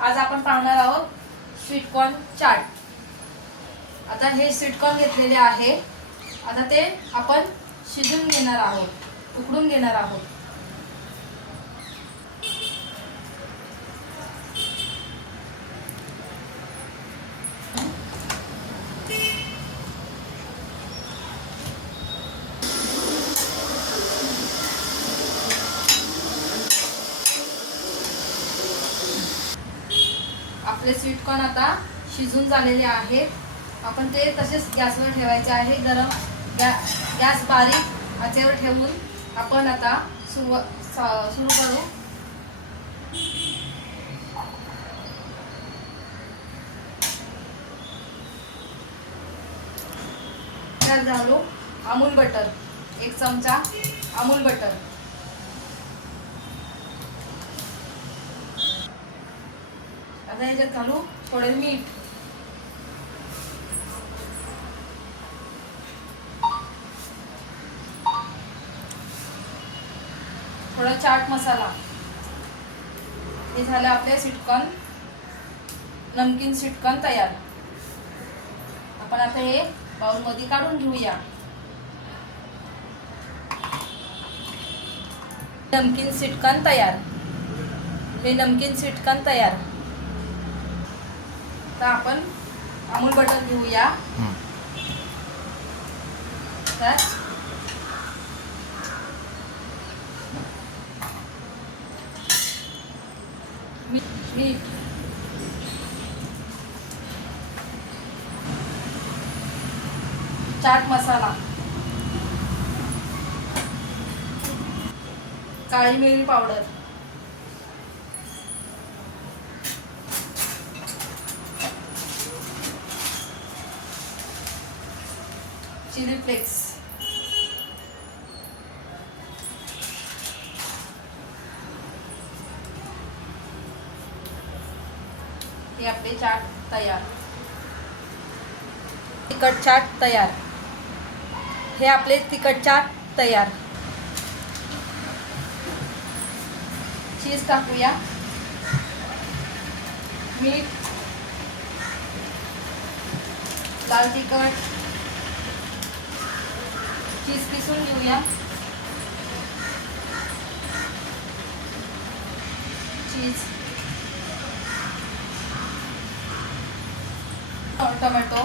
आज आपण पाहणार आहोत स्वीटकॉर्न चाट। आता हे स्वीटकॉर्न घेतलेले आहे, आता ते आपण शिजवून घेणार आहोत, उकडून घेणार आहोत। आपले स्वीटकॉर्न आता शिजून झालेले आहेत। आपण ते तसेच गॅसवर ठेवायचे आहे। गॅस बारीक आचेवर ठेवून आपण आता सुरू करू। त्यात घालू अमूल बटर, 1 चमचा अमूल बटर। आता याच्यात घालू थोडे मीठ, थोडा चाट मसाला। हे झाले आपले स्वीटकॉर्न, नमकीन स्वीटकॉर्न तयार। आपण आता हे बाउल मध्ये काढून घेऊया। नमकीन स्वीटकॉर्न तयार, हे नमकीन स्वीटकॉर्न तयार। तर आपण अमूल बटर घेऊया। तर मीठ, चाट मसाला, काळी मिरी पावडर, चिली फ्लेक्स, हे आपले चाट तयार। तिखट चाट तयार, हे आपले तिखट चाट तयार। चीज टाकूया, मीठ, लाल तिखट, चीज पिसून घेऊया, चीज, टोमॅटो,